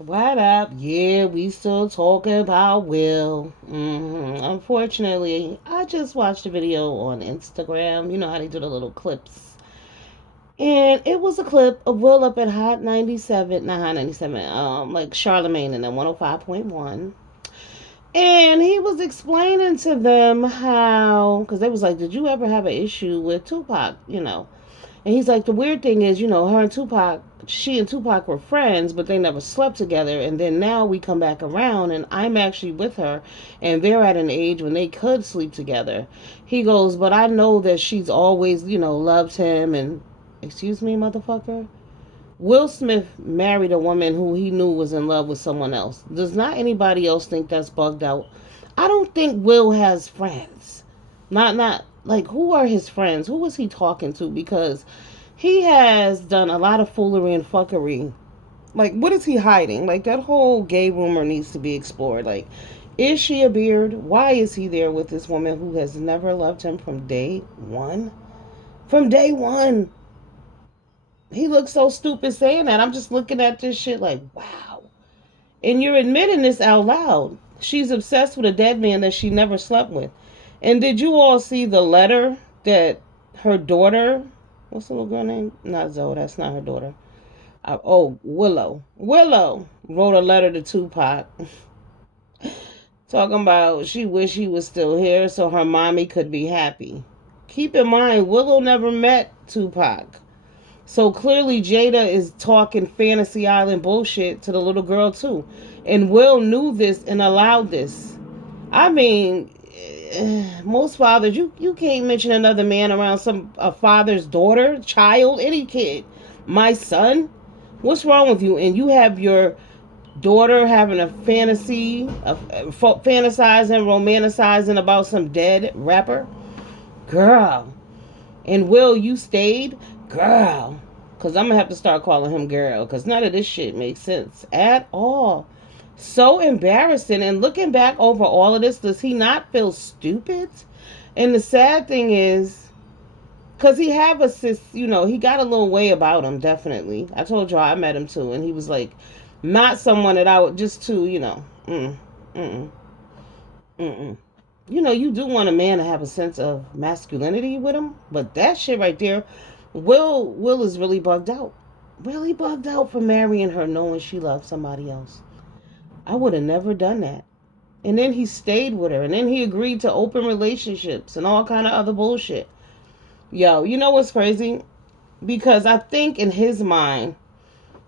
What up? Yeah, we still talking about Will. Unfortunately, I just watched a video on Instagram. You know how they do the little clips. And it was a clip of Will up at Hot 97, not Hot 97, like Charlemagne and then 105.1. And he was explaining to them how, because they was like, did you ever have an issue with Tupac, And he's like, the weird thing is, her and Tupac, she and Tupac were friends, but they never slept together. And then now we come back around and I'm actually with her and they're at an age when they could sleep together. He goes, but I know that she's always, loved him and, excuse me, motherfucker. Will Smith married a woman who he knew was in love with someone else. Does not anybody else think that's bugged out? I don't think Will has friends. Not like, who are his friends? Who was he talking to? Because he has done a lot of foolery and fuckery. Like, what is he hiding? Like, that whole gay rumor needs to be explored. Like, is she a beard? Why is he there with this woman who has never loved him from day one? From day one. He looks so stupid saying that. I'm just looking at this shit like, wow. And you're admitting this out loud. She's obsessed with a dead man that she never slept with. And did you all see the letter that her daughter, what's the little girl name? Not Zoe, that's not her daughter. Willow. Willow wrote a letter to Tupac talking about she wished he was still here so her mommy could be happy. Keep in mind, Willow never met Tupac. So clearly Jada is talking fantasy island bullshit to the little girl too. And Will knew this and allowed this. I mean, most fathers, you can't mention another man around a father's daughter, child, any kid. My son, what's wrong with you? And you have your daughter having a fantasy, fantasizing, romanticizing about some dead rapper? Girl. And Will, you stayed? Girl. Because I'm going to have to start calling him girl. Because none of this shit makes sense at all. So embarrassing. And looking back over all of this, does he not feel stupid? And the sad thing is, because he have a sis, he got a little way about him, definitely. I told you I met him too. And he was like, not someone that I would just to, mm, mm. You do want a man to have a sense of masculinity with him, but that shit right there, Will is really bugged out. Really bugged out for marrying her knowing she loved somebody else. I would have never done that. And then he stayed with her, and then he agreed to open relationships and all kind of other bullshit. Yo, you know what's crazy? Because I think in his mind,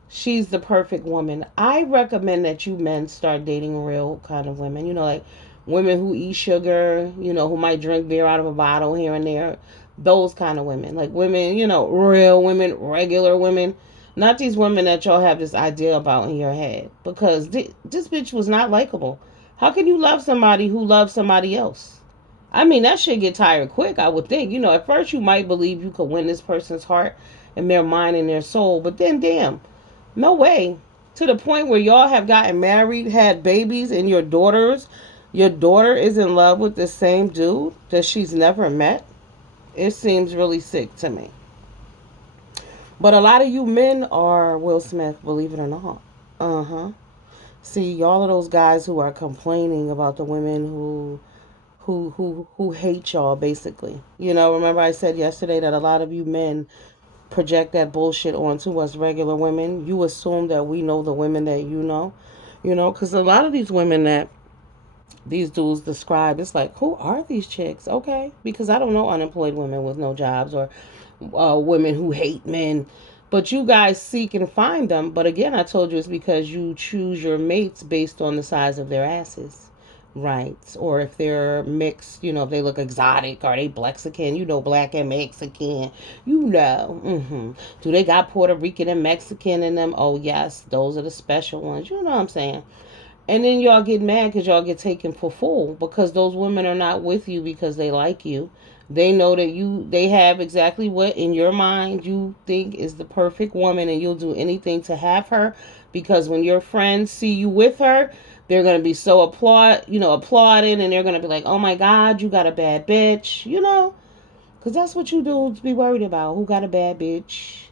she's the perfect woman. I recommend that you men start dating real kind of women. Like women who eat sugar, who might drink beer out of a bottle here and there. Those kind of women. Like women, real women, regular women. Not these women that y'all have this idea about in your head. Because this bitch was not likable. How can you love somebody who loves somebody else? I mean, that should get tired quick, I would think. At first you might believe you could win this person's heart and their mind and their soul. But then, damn, no way. To the point where y'all have gotten married, had babies, and your daughter is in love with the same dude that she's never met. It seems really sick to me. But a lot of you men are Will Smith, believe it or not. Uh-huh. See, y'all are those guys who are complaining about the women who hate y'all, basically. Remember I said yesterday that a lot of you men project that bullshit onto us regular women. You assume that we know the women that because a lot of these women that these dudes describe, it's like, who are these chicks? Okay, because I don't know unemployed women with no jobs or women who hate men. But you guys seek and find them. But again, I told you it's because you choose your mates based on the size of their asses. Right. Or if they're mixed, if they look exotic, are they Blexican, black and Mexican, Do they got Puerto Rican and Mexican in them? Oh, yes, those are the special ones. You know what I'm saying? And then y'all get mad because y'all get taken for fool because those women are not with you because they like you. They know that they have exactly what in your mind you think is the perfect woman and you'll do anything to have her because when your friends see you with her, they're going to be so applauding and they're going to be like, oh my God, you got a bad bitch, because that's what you do to be worried about. Who got a bad bitch?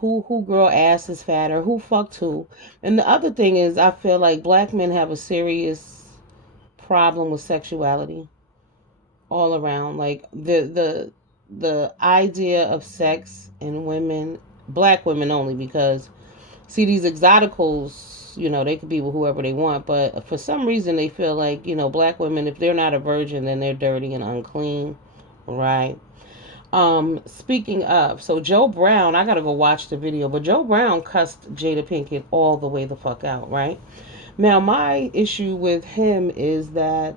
Who girl ass is fatter? Who fucked who? And the other thing is, I feel like black men have a serious problem with sexuality all around. Like the idea of sex in women, black women only, because see these exoticals, they could be with whoever they want, but for some reason they feel like, black women, if they're not a virgin, then they're dirty and unclean, right? Speaking of, so Joe Brown, I gotta go watch the video, but Joe Brown cussed Jada Pinkett all the way the fuck out, right? Now my issue with him is that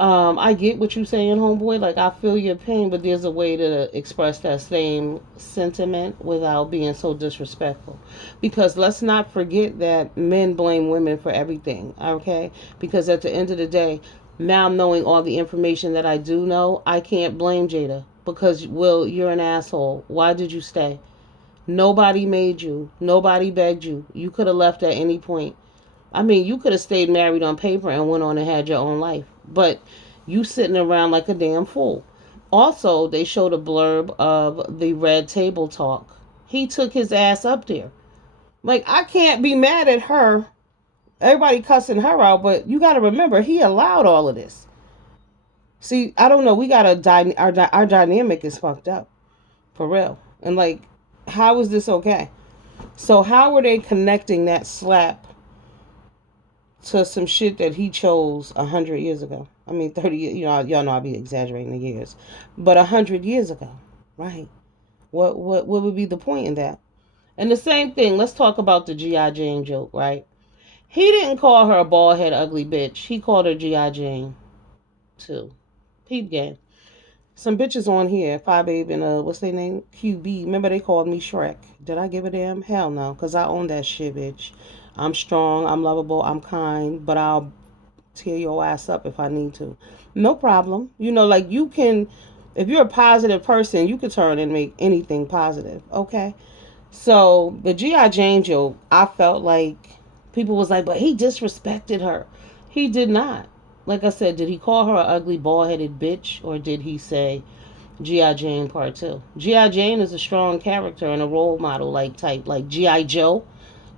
I get what you're saying, homeboy. Like, I feel your pain, but there's a way to express that same sentiment without being so disrespectful. Because let's not forget that men blame women for everything, okay? Because at the end of the day, now knowing all the information that I do know, I can't blame Jada. Because, Will, you're an asshole. Why did you stay? Nobody made you. Nobody begged you. You could have left at any point. I mean, you could have stayed married on paper and went on and had your own life. But you sitting around like a damn fool. Also, they showed a blurb of the Red Table Talk. He took his ass up there. Like, I can't be mad at her. Everybody cussing her out, but you got to remember, he allowed all of this. See, I don't know. We got our dynamic is fucked up. For real. And, like, how is this okay? So, how are they connecting that slap to some shit that he chose 100 years ago? I mean, 30 years, y'all know I'll be exaggerating the years, but 100 years ago, right? What would be the point in that? And the same thing, let's talk about the G.I. Jane joke, right? He didn't call her a bald head ugly bitch. He called her G.I. Jane, too. Peep game. Some bitches on here, Phi Babe and what's their name? QB. Remember they called me Shrek. Did I give a damn? Hell no, because I own that shit, bitch. I'm strong, I'm lovable, I'm kind, but I'll tear your ass up if I need to. No problem. Like you can, if you're a positive person, you can turn and make anything positive. Okay. So the G.I. Jane joke, I felt like people was like, but he disrespected her. He did not. Like I said, did he call her an ugly bald-headed bitch, or did he say G.I. Jane Part 2? G.I. Jane is a strong character and a role model like G.I. Joe.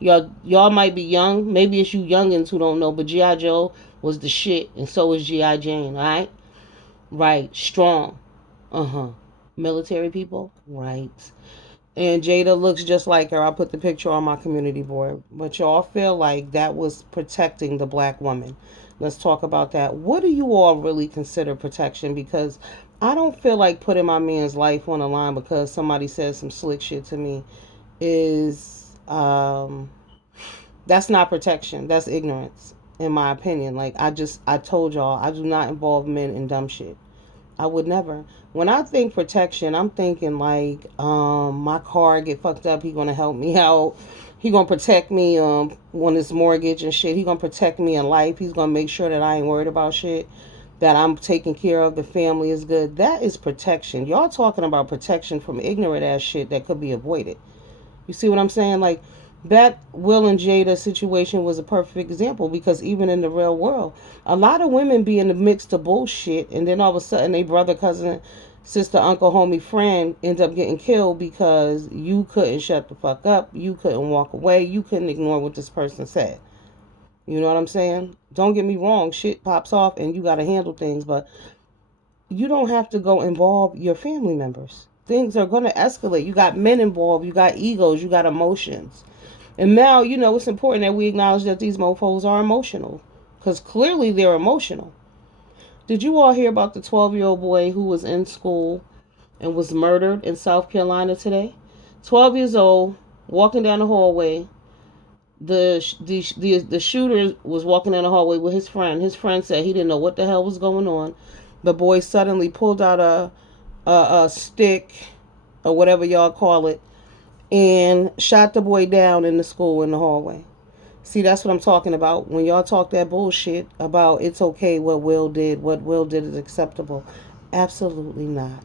Y'all might be young. Maybe it's you youngins who don't know, but G.I. Joe was the shit, and so was G.I. Jane, alright? Right. Strong. Uh-huh. Military people? Right. And Jada looks just like her. I'll put the picture on my community board. But y'all feel like that was protecting the black woman. Let's talk about that. What do you all really consider protection? Because I don't feel like putting my man's life on the line because somebody says some slick shit to me is that's not protection. That's ignorance, in my opinion. Like I told y'all, I do not involve men in dumb shit. I would never. When I think protection, I'm thinking like my car get fucked up, he gonna help me out. He gonna protect me on his mortgage and shit. He gonna protect me in life. He's gonna make sure that I ain't worried about shit. That I'm taken care of. The family is good. That is protection. Y'all talking about protection from ignorant ass shit that could be avoided. You see what I'm saying? Like, that Will and Jada situation was a perfect example because even in the real world, a lot of women be in the mix of bullshit, and then all of a sudden they brother, cousin, sister, uncle, homie, friend end up getting killed because you couldn't shut the fuck up, you couldn't walk away, you couldn't ignore what this person said. You know what I'm saying? Don't get me wrong, shit pops off and you gotta handle things, but you don't have to go involve your family members. Things are gonna escalate. You got men involved, you got egos, you got emotions. And now, it's important that we acknowledge that these mofos are emotional. Because clearly they're emotional. Did you all hear about the 12-year-old boy who was in school and was murdered in South Carolina today? 12 years old, walking down the hallway. The shooter was walking down the hallway with his friend. His friend said he didn't know what the hell was going on. The boy suddenly pulled out a stick, or whatever y'all call it, and shot the boy down in the school in the hallway. See, that's what I'm talking about. When y'all talk that bullshit about it's okay what Will did is acceptable. Absolutely not.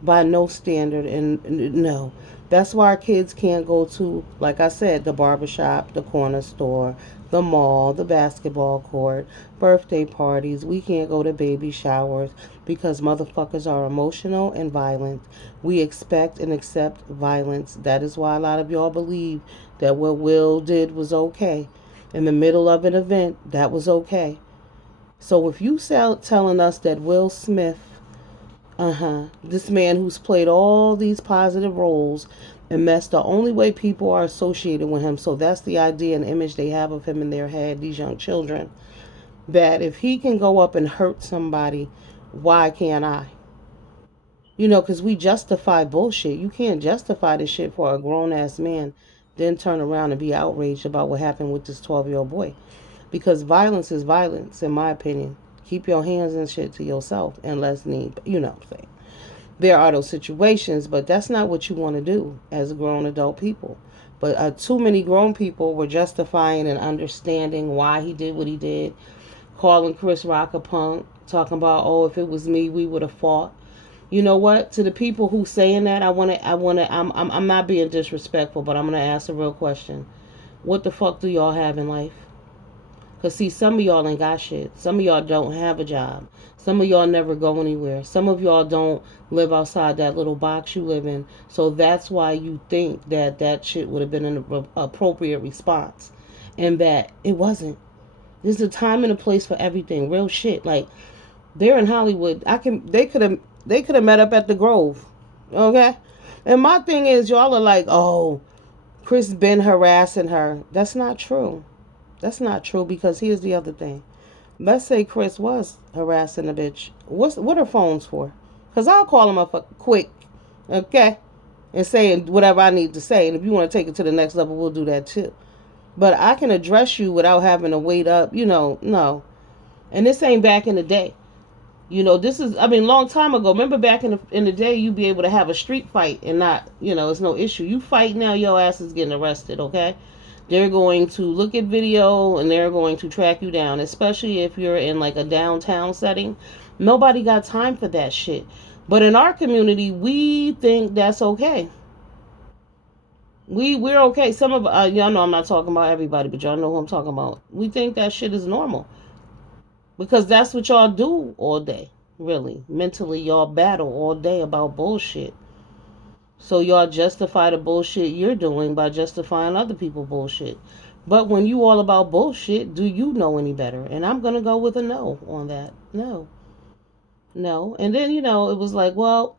By no standard, and no. That's why our kids can't go to, like I said, the barbershop, the corner store, the mall, the basketball court, birthday parties. We can't go to baby showers because motherfuckers are emotional and violent. We expect and accept violence. That is why a lot of y'all believe that what Will did was okay. In the middle of an event, that was okay. So if you telling us that Will Smith, this man who's played all these positive roles, and that's the only way people are associated with him, so that's the idea and image they have of him in their head, these young children, that if he can go up and hurt somebody, why can't I? Because we justify bullshit. You can't justify this shit for a grown ass man, then turn around and be outraged about what happened with this 12-year-old boy. Because violence is violence, in my opinion. Keep your hands and shit to yourself, unless need. You know what I'm saying. There are those situations, but that's not what you want to do as grown adult people. But too many grown people were justifying and understanding why he did what he did, calling Chris Rock a punk, talking about, oh, if it was me, we would have fought. You know what? To the people who saying that, I'm not being disrespectful, but I'm gonna ask a real question. What the fuck do y'all have in life? Because, see, some of y'all ain't got shit. Some of y'all don't have a job. Some of y'all never go anywhere. Some of y'all don't live outside that little box you live in. So that's why you think that that shit would have been an appropriate response. And that it wasn't. There's a time and a place for everything. Real shit. Like, they're in Hollywood. They could have met up at the Grove. Okay? And my thing is, y'all are like, oh, Chris been harassing her. That's not true. That's not true, because here's the other thing. Let's say Chris was harassing a bitch. What are phones for? Because I'll call him up quick, okay? And saying whatever I need to say. And if you want to take it to the next level, we'll do that too. But I can address you without having to wait up, no. And this ain't back in the day. This is, long time ago. Remember back in the day, you'd be able to have a street fight and not, it's no issue. You fight now, your ass is getting arrested, okay? They're going to look at video and they're going to track you down, especially if you're in like a downtown setting. Nobody got time for that shit. But in our community, we think that's okay. We're okay. Some of y'all know I'm not talking about everybody, but y'all know who I'm talking about. We think that shit is normal because that's what y'all do all day. Really, mentally, y'all battle all day about bullshit. So y'all justify the bullshit you're doing by justifying other people bullshit. But when you all about bullshit, do you know any better? And I'm going to go with a no on that. No. No. And then, it was like, well,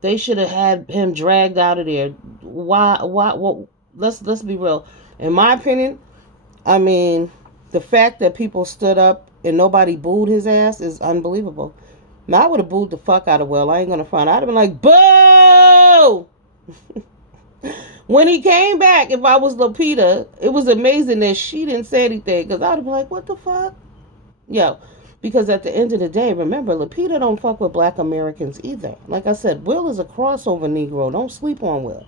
they should have had him dragged out of there. Why? Well, let's be real. In my opinion, the fact that people stood up and nobody booed his ass is unbelievable. Now, I would have booed the fuck out of Will. I ain't going to front. I'd have been like, boo! When he came back, if I was Lupita, it was amazing that she didn't say anything, because I'd have been like, what the fuck? Yo, because at the end of the day, remember, Lupita don't fuck with black Americans either. Like I said, Will is a crossover Negro. Don't sleep on Will.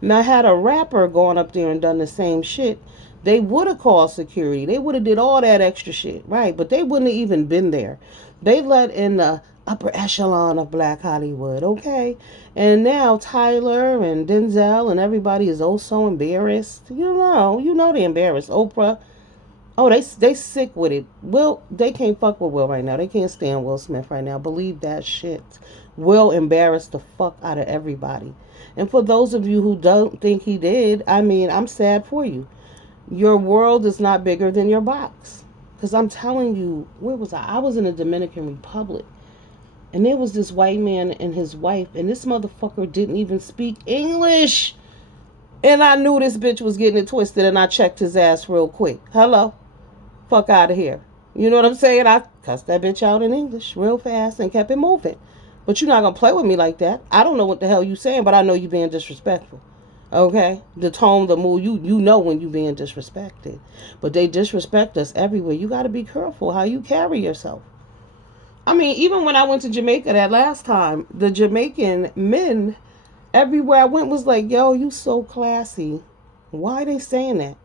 Now, had a rapper gone up there and done the same shit, they would have called security. They would have did all that extra shit, right? But they wouldn't have even been there. They let in the upper echelon of black Hollywood, okay? And now Tyler and Denzel and everybody is oh so embarrassed. They embarrassed. Oprah. Oh, they sick with it. Will, they can't fuck with Will right now. They can't stand Will Smith right now. Believe that shit. Will embarrassed the fuck out of everybody. And for those of you who don't think he did, I'm sad for you. Your world is not bigger than your box. Because I'm telling you, where was I? I was in the Dominican Republic. And there was this white man and his wife, and this motherfucker didn't even speak English. And I knew this bitch was getting it twisted, and I checked his ass real quick. Hello? Fuck out of here. You know what I'm saying? I cussed that bitch out in English real fast and kept it moving. But you're not going to play with me like that. I don't know what the hell you saying, but I know you being disrespectful. Okay? The tone, the mood, you know when you being disrespected. But they disrespect us everywhere. You got to be careful how you carry yourself. Even when I went to Jamaica that last time, the Jamaican men, everywhere I went was like, yo, you so classy. Why are they saying that?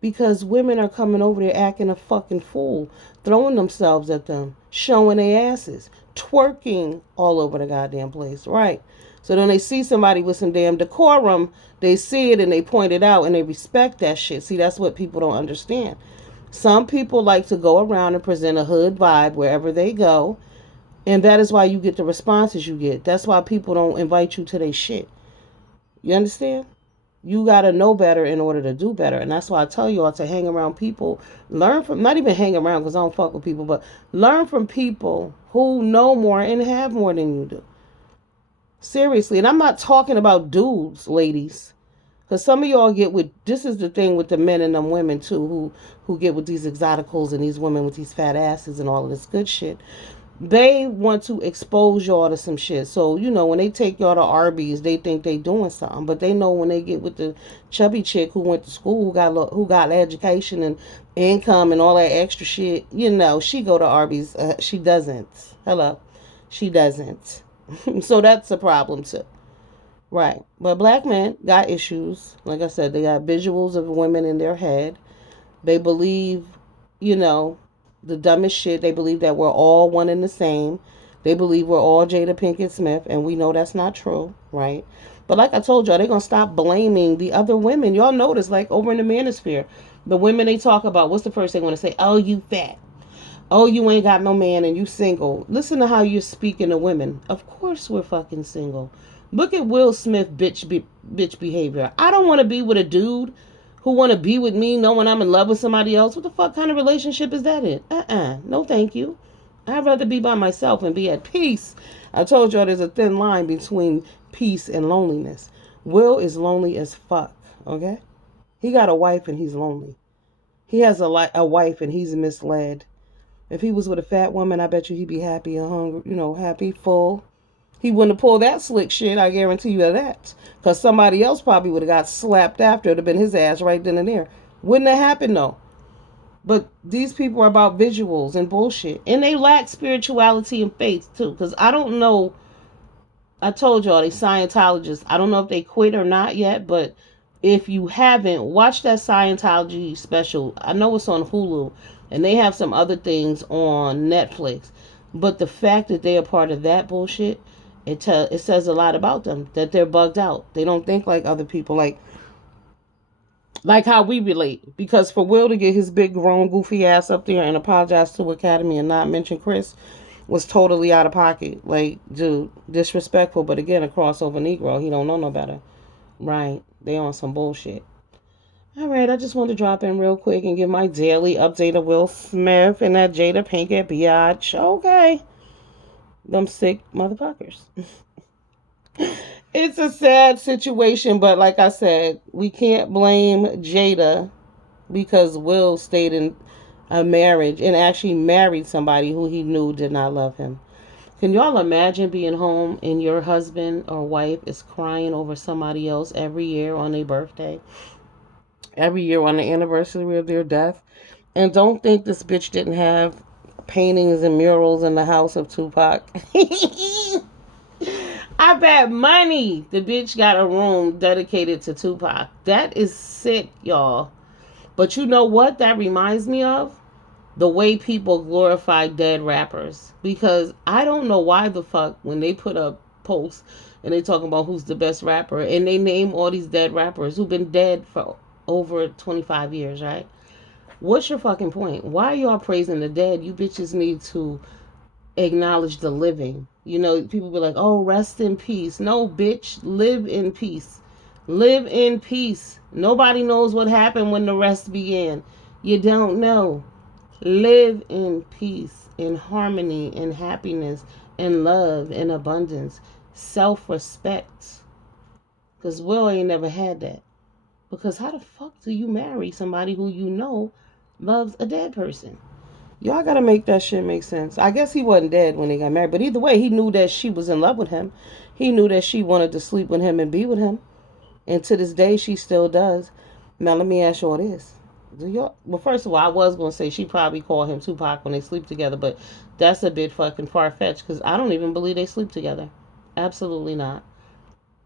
Because women are coming over there acting a fucking fool, throwing themselves at them, showing their asses, twerking all over the goddamn place, right? So then they see somebody with some damn decorum, they see it and they point it out and they respect that shit. See, that's what people don't understand. Some people like to go around and present a hood vibe wherever they go, and that is why you get the responses you get. That's why people don't invite you to their shit. You understand? You got to know better in order to do better. And that's why I tell you all to hang around people. Learn from, not even hang around because I don't fuck with people, but learn from people who know more and have more than you do. Seriously. And I'm not talking about dudes, ladies. Because some of y'all get with, this is the thing with the men and them women too, who get with these exoticals and these women with these fat asses and all of this good shit. They want to expose y'all to some shit. So, you know, when they take y'all to Arby's, they think they doing something. But they know when they get with the chubby chick who went to school, who got education and income and all that extra shit, you know, she go to Arby's. She doesn't. Hello. She doesn't. So that's a problem too. Right. But black men got issues. Like I said, they got visuals of women in their head. They believe, you know, the dumbest shit. They believe that we're all one and the same. They believe we're all Jada Pinkett Smith, and we know that's not true, right? But like I told y'all, they're going to stop blaming the other women. Y'all notice, like, over in the manosphere, the women they talk about, what's the first thing they want to say? Oh, you fat. Oh, you ain't got no man and you single. Listen to how you're speaking to women. Of course we're fucking single. Look at Will Smith bitch behavior. I don't want to be with a dude who want to be with me knowing I'm in love with somebody else. What the fuck kind of relationship is that in? No thank you. I'd rather be by myself and be at peace. I told y'all there's a thin line between peace and loneliness. Will is lonely as fuck, okay? He got a wife and he's lonely. He has a wife and he's misled. If he was with a fat woman, I bet you he'd be happy and hungry, you know, happy, full. He wouldn't have pulled that slick shit, I guarantee you that. Because somebody else probably would have got slapped after. It would have been his ass right then and there. Wouldn't have happened, though. But these people are about visuals and bullshit. And they lack spirituality and faith, too. Because I don't know. I told y'all, they Scientologists. I don't know if they quit or not yet. But if you haven't, watch that Scientology special. I know it's on Hulu. And they have some other things on Netflix. But the fact that they are part of that bullshit, it says a lot about them, that they're bugged out. They don't think like other people, like how we relate. Because for Will to get his big grown goofy ass up there and apologize to Academy and not mention Chris was totally out of pocket. Like, dude, disrespectful. But again, a crossover Negro, he don't know no better. Right? They on some bullshit. All right, I just wanted to drop in real quick and give my daily update of Will Smith and that Jada Pinkett biatch. Okay. Them sick motherfuckers. It's a sad situation, but like I said, we can't blame Jada because Will stayed in a marriage and actually married somebody who he knew did not love him. Can y'all imagine being home and your husband or wife is crying over somebody else every year on their birthday? Every year on the anniversary of their death? And don't think this bitch didn't have paintings and murals in the house of Tupac. I bet money the bitch got a room dedicated to Tupac. That is sick, y'all. But you know what that reminds me of? The way people glorify dead rappers. Because I don't know why the fuck when they put up posts and they talk about who's the best rapper and they name all these dead rappers who've been dead for over 25 years, right? What's your fucking point? Why are y'all praising the dead? You bitches need to acknowledge the living. You know, people be like, oh, rest in peace. No, bitch, live in peace. Live in peace. Nobody knows what happened when the rest began. You don't know. Live in peace, in harmony, in happiness, in love, in abundance, self-respect. Because Will ain't never had that. Because how the fuck do you marry somebody who you know loves a dead person? Y'all gotta make that shit make sense. I guess he wasn't dead when they got married, but either way, he knew that she was in love with him. He knew that she wanted to sleep with him and be with him. And to this day, she still does. Now, let me ask y'all this. Well, first of all, I was going to say she probably called him Tupac when they sleep together, but that's a bit fucking far-fetched because I don't even believe they sleep together. Absolutely not.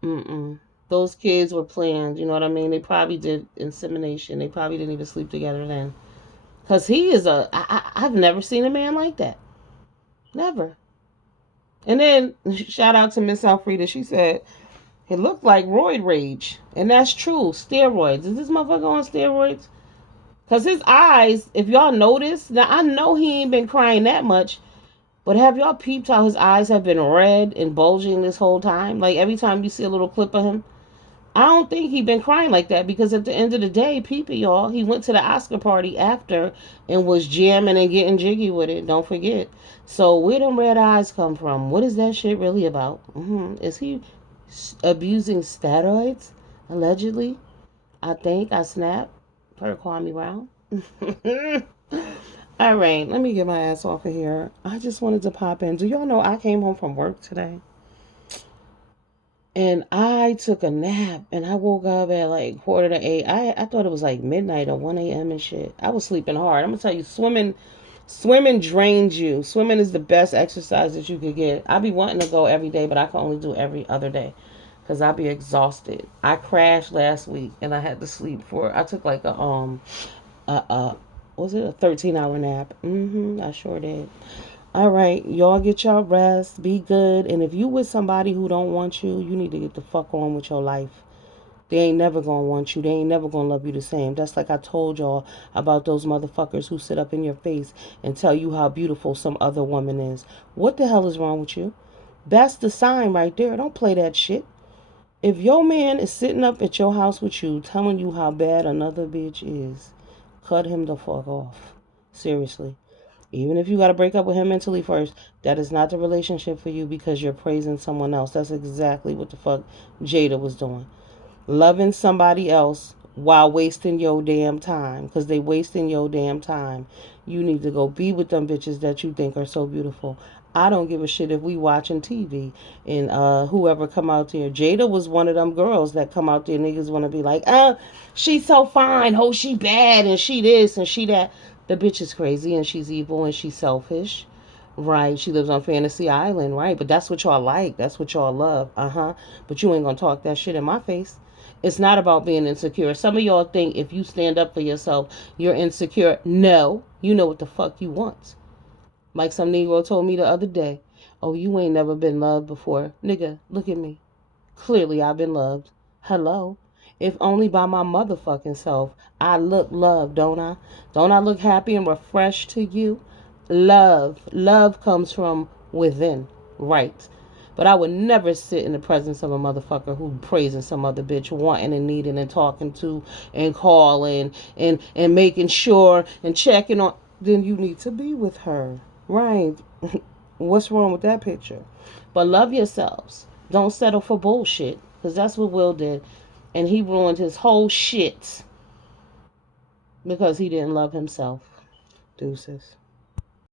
Mm-mm. Those kids were planned, you know what I mean? They probably did insemination. They probably didn't even sleep together then. Because he is I've never seen a man like that. Never. And then shout out to Miss Alfreda. She said it looked like roid rage, and that's true. Steroids. Is this motherfucker on steroids? Cause his eyes, if y'all notice, now I know he ain't been crying that much, but have y'all peeped how his eyes have been red and bulging this whole time? Like every time you see a little clip of him, I don't think he been crying like that because at the end of the day, people, y'all, he went to the Oscar party after and was jamming and getting jiggy with it. Don't forget. So where them red eyes come from? What is that shit really about? Is he abusing steroids? Allegedly. I think I snapped. Per Kwame Brown. All right, let me get my ass off of here. I just wanted to pop in. Do y'all know I came home from work today? And I took a nap and I woke up at like quarter to eight. I thought it was like midnight or 1 a.m. and shit. I was sleeping hard. I'm gonna tell you, swimming drains you. Swimming is the best exercise that you could get. I be wanting to go every day, but I can only do every other day because I be exhausted. I crashed last week and I had to sleep for. I took like a was it a 13-hour nap? I sure did. All right, y'all get y'all rest. Be good. And if you with somebody who don't want you, you need to get the fuck on with your life. They ain't never gonna want you. They ain't never gonna love you the same. That's like I told y'all about those motherfuckers who sit up in your face and tell you how beautiful some other woman is. What the hell is wrong with you? That's the sign right there. Don't play that shit. If your man is sitting up at your house with you telling you how bad another bitch is, cut him the fuck off. Seriously. Even if you got to break up with him mentally first, that is not the relationship for you because you're praising someone else. That's exactly what the fuck Jada was doing. Loving somebody else while wasting your damn time because they wasting your damn time. You need to go be with them bitches that you think are so beautiful. I don't give a shit if we watching TV and whoever come out there. Jada was one of them girls that come out there. Niggas want to be like, she's so fine. Oh, she bad and she this and she that. The bitch is crazy and she's evil and she's selfish. Right, she lives on Fantasy Island, right? But that's what y'all like. That's what y'all love. But you ain't gonna talk that shit in my face. It's not about being insecure. Some of y'all think if you stand up for yourself, you're insecure. No, you know what the fuck you want. Like some Negro told me the other day, oh, you ain't never been loved before. Nigga, look at me. Clearly I've been loved. Hello? If only by my motherfucking self. I look loved, don't I? Don't I look happy and refreshed to you? Love. Love comes from within. Right. But I would never sit in the presence of a motherfucker who praising some other bitch, wanting and needing and talking to and calling and making sure and checking on. Then you need to be with her. Right. What's wrong with that picture? But love yourselves. Don't settle for bullshit. Because that's what Will did. And he ruined his whole shit because he didn't love himself. Deuces.